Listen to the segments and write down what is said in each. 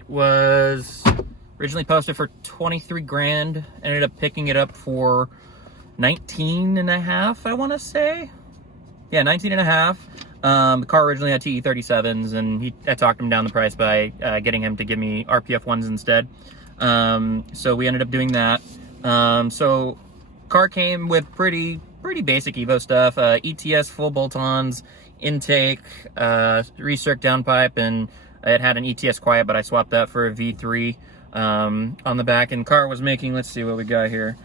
It was originally posted for 23 grand. Ended up picking it up for 19 and a half, I want to say. Yeah, 19 and a half. The car originally had TE37s, and I talked him down the price by getting him to give me RPF ones instead. So we ended up doing that. So car came with pretty basic Evo stuff. ETS full bolt-ons, intake, recirc downpipe, and it had an ETS quiet, but I swapped that for a V3 on the back. And car was making, let's see what we got here.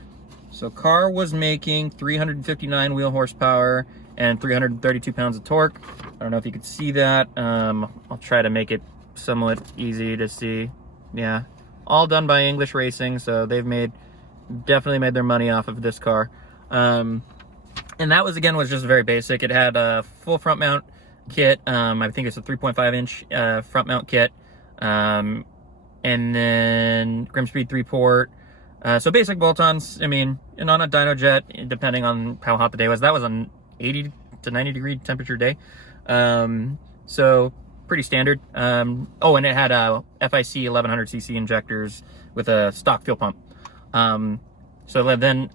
So car was making 359 wheel horsepower and 332 pounds of torque. I don't know if you could see that. I'll try to make it somewhat easy to see. Yeah, all done by English Racing, so they've definitely made their money off of this car. And that was just very basic. It had a full front mount kit. I think it's a 3.5 inch front mount kit. And then Grimspeed 3-port. So basic bolt-ons. I mean, and on a dynojet, depending on how hot the day was, that was an 80 to 90 degree temperature day. So pretty standard. Oh, and it had a FIC 1100cc injectors with a stock fuel pump. So then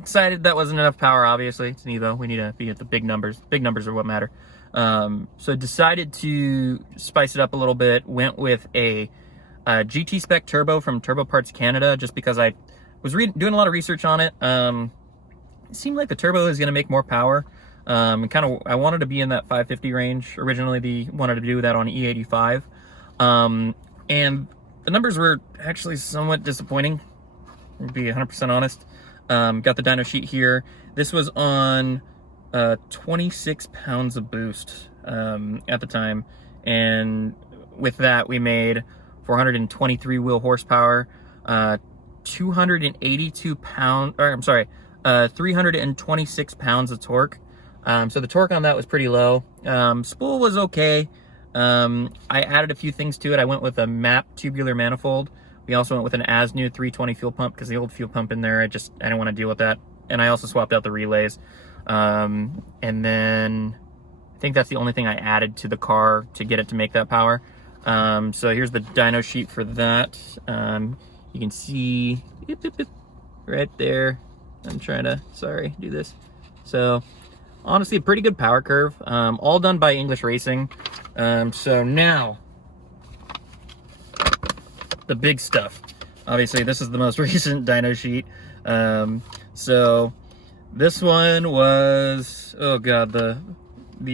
decided that wasn't enough power. Obviously, it's an Evo. We need to be at the big numbers. Big numbers are what matter. So decided to spice it up a little bit. Went with a GT spec turbo from Turbo Parts Canada, just because I was doing a lot of research on it. It seemed like the turbo is going to make more power. I wanted to be in that 550 range. Originally, wanted to do that on E85. And the numbers were actually somewhat disappointing, to be 100% honest. Got the dyno sheet here. This was on 26 pounds of boost at the time. And with that, we made 423 wheel horsepower, 326 pounds of torque. So the torque on that was pretty low. Spool was okay. I added a few things to it. I went with a MAP tubular manifold. We also went with an Asnu 320 fuel pump, because the old fuel pump in there, I didn't want to deal with that. And I also swapped out the relays. And then I think that's the only thing I added to the car to get it to make that power. So here's the dyno sheet for that. You can see right there. I'm trying to, do this. So honestly, a pretty good power curve. All done by English Racing. So now, the big stuff. Obviously, this is the most recent dyno sheet. So this one was, oh god, the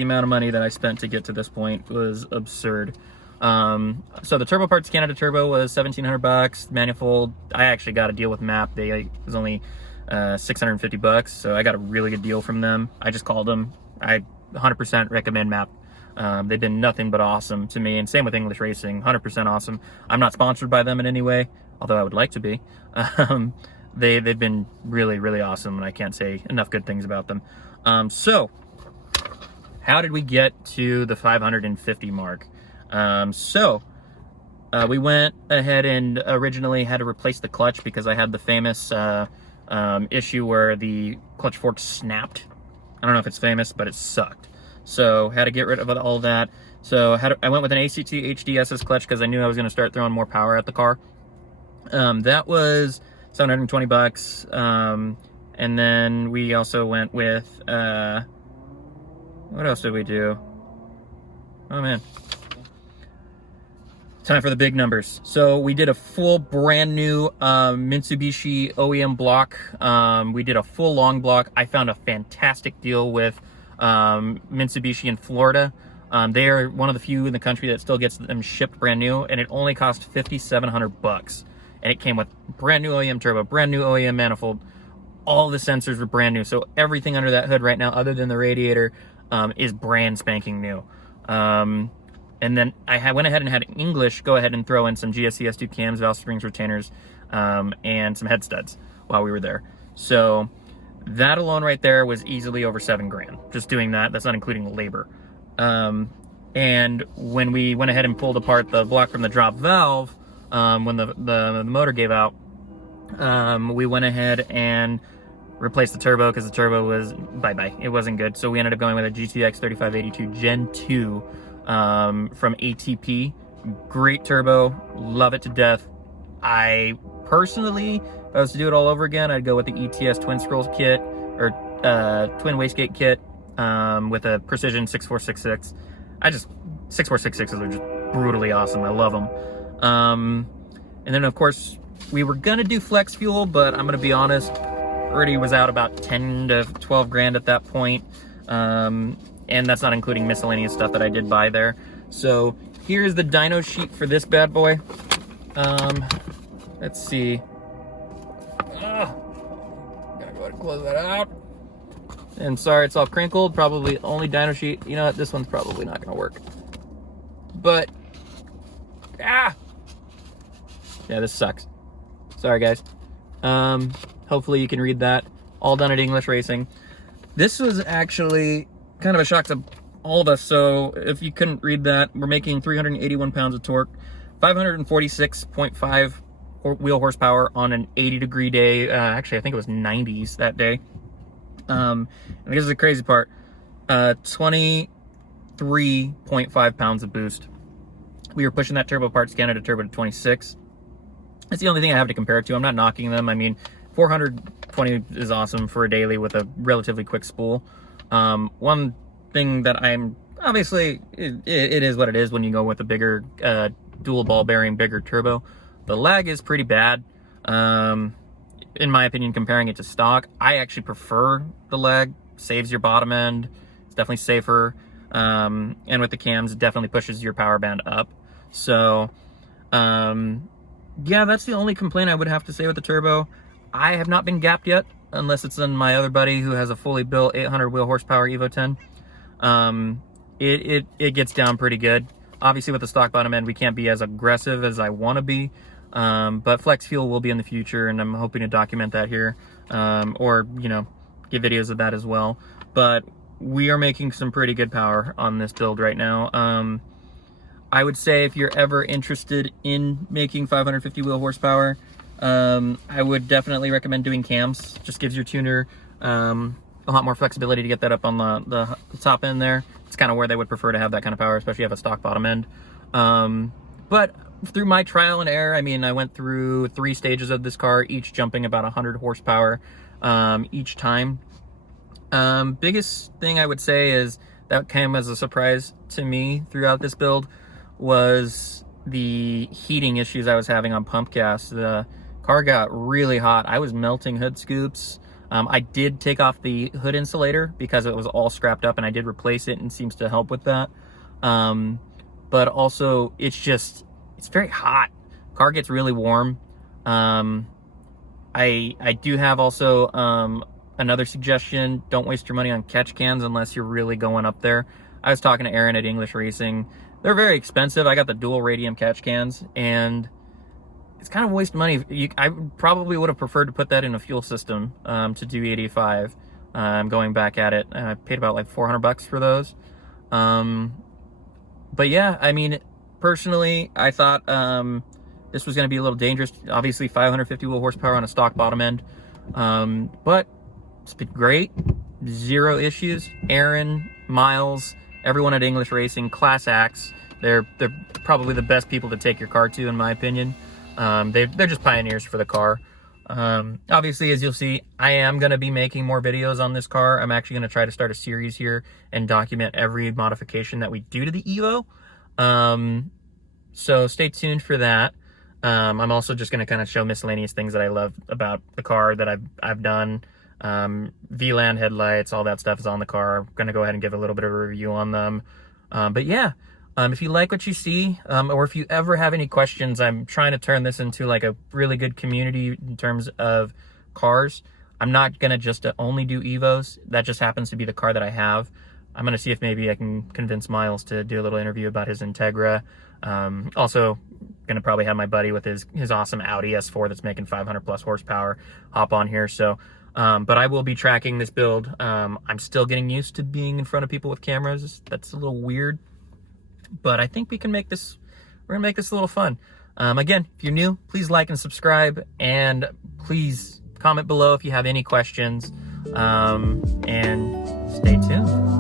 amount of money that I spent to get to this point was absurd. So the Turbo Parts Canada turbo was $1,700. Manifold, I actually got a deal with MAP. It was only $650, so I got a really good deal from them. I just called them. I 100% recommend MAP. They've been nothing but awesome to me, and same with English Racing, 100% awesome. I'm not sponsored by them in any way, although I would like to be. They've been really awesome, and I can't say enough good things about them. So how did we get to the 550 mark? We went ahead and originally had to replace the clutch, because I had the famous issue where the clutch fork snapped. I don't know if it's famous, but it sucked. So had to get rid of all that. So I went with an ACT HDSS clutch, because I knew I was going to start throwing more power at the car. That was $720. And then we also went with, what else did we do? Oh man. Time for the big numbers. So we did a full brand new Mitsubishi OEM block. We did a full long block. I found a fantastic deal with Mitsubishi in Florida. They are one of the few in the country that still gets them shipped brand new, and it only cost $5,700. And it came with brand new OEM turbo, brand new OEM manifold. All the sensors were brand new. So everything under that hood right now, other than the radiator, is brand spanking new. And then I went ahead and had English go ahead and throw in some GSC S2 cams, valve springs, retainers, and some head studs while we were there. So that alone right there was easily over $7 grand. Just doing that. That's not including labor. And when we went ahead and pulled apart the block from the drop valve, when the motor gave out, we went ahead and replaced the turbo, because the turbo was bye-bye. It wasn't good. So we ended up going with a GTX 3582 Gen 2 from ATP. Great turbo, love it to death. I personally, if I was to do it all over again, I'd go with the ETS Twin Scrolls kit, or Twin Wastegate kit, with a Precision 6466. 6466s are just brutally awesome. I love them. And then of course, we were gonna do flex fuel, but I'm gonna be honest, already was out about 10 to 12 grand at that point. And that's not including miscellaneous stuff that I did buy there. So here's the dyno sheet for this bad boy. Let's see. Gotta go ahead and close that out. And sorry, it's all crinkled. Probably only dyno sheet. You know what? This one's probably not gonna work. But yeah, this sucks. Sorry, guys. Hopefully you can read that. All done at English Racing. This was actually kind of a shock to all of us. So if you couldn't read that, we're making 381 pounds of torque, 546.5 wheel horsepower on an 80-degree day. Actually, I think it was 90s that day. And this is the crazy part. 23.5 pounds of boost. We were pushing that turbo parts Canada turbo to 26. That's the only thing I have to compare it to. I'm not knocking them. I mean, 420 is awesome for a daily with a relatively quick spool. One thing that I'm obviously, it is what it is when you go with a bigger dual ball bearing, bigger turbo. The lag is pretty bad. In my opinion, comparing it to stock, I actually prefer the lag. Saves your bottom end. It's definitely safer. And with the cams, it definitely pushes your power band up. So, yeah, that's the only complaint I would have to say with the turbo. I have not been gapped yet, unless it's in my other buddy who has a fully built 800 wheel horsepower Evo 10. It gets down pretty good. Obviously, with the stock bottom end, we can't be as aggressive as I want to be. But flex fuel will be in the future, and I'm hoping to document that here, or, you know, get videos of that as well. But we are making some pretty good power on this build right now. I would say if you're ever interested in making 550 wheel horsepower, I would definitely recommend doing cams. Just gives your tuner a lot more flexibility to get that up on the top end there. It's kind of where they would prefer to have that kind of power, especially if you have a stock bottom end. But through my trial and error, I mean, I went through 3 stages of this car, each jumping about 100 horsepower each time. Biggest thing I would say is that came as a surprise to me throughout this build was the heating issues I was having on pump gas. The car got really hot. I was melting hood scoops. I did take off the hood insulator because it was all scrapped up, and I did replace it, and it seems to help with that. But also, it's very hot. Car gets really warm. I do have also another suggestion. Don't waste your money on catch cans unless you're really going up there. I was talking to Aaron at English Racing. They're very expensive. I got the dual Radium catch cans, and it's kind of a waste of money. I probably would have preferred to put that in a fuel system to do 85. Going back at it, I paid about like $400 for those. But yeah, I mean, personally, I thought this was going to be a little dangerous. Obviously, 550 wheel horsepower on a stock bottom end. But it's been great. 0 issues. Aaron, Miles, everyone at English Racing, class acts. They're probably the best people to take your car to, in my opinion. They're just pioneers for the car. Obviously, as you'll see, I am going to be making more videos on this car. I'm actually going to try to start a series here and document every modification that we do to the Evo. So stay tuned for that. I'm also just going to kind of show miscellaneous things that I love about the car that I've done. VLAN headlights, all that stuff is on the car. I'm going to go ahead and give a little bit of a review on them. But yeah, if you like what you see, or if you ever have any questions, I'm trying to turn this into like a really good community in terms of cars. I'm not going to just only do Evos. That just happens to be the car that I have. I'm going to see if maybe I can convince Miles to do a little interview about his Integra. Also going to probably have my buddy with his awesome Audi S4 that's making 500 plus horsepower hop on here. So, but I will be tracking this build. I'm still getting used to being in front of people with cameras. That's a little weird, but I think we can make this, we're gonna make this a little fun. Again, if you're new, please like and subscribe, and please comment below if you have any questions, and stay tuned.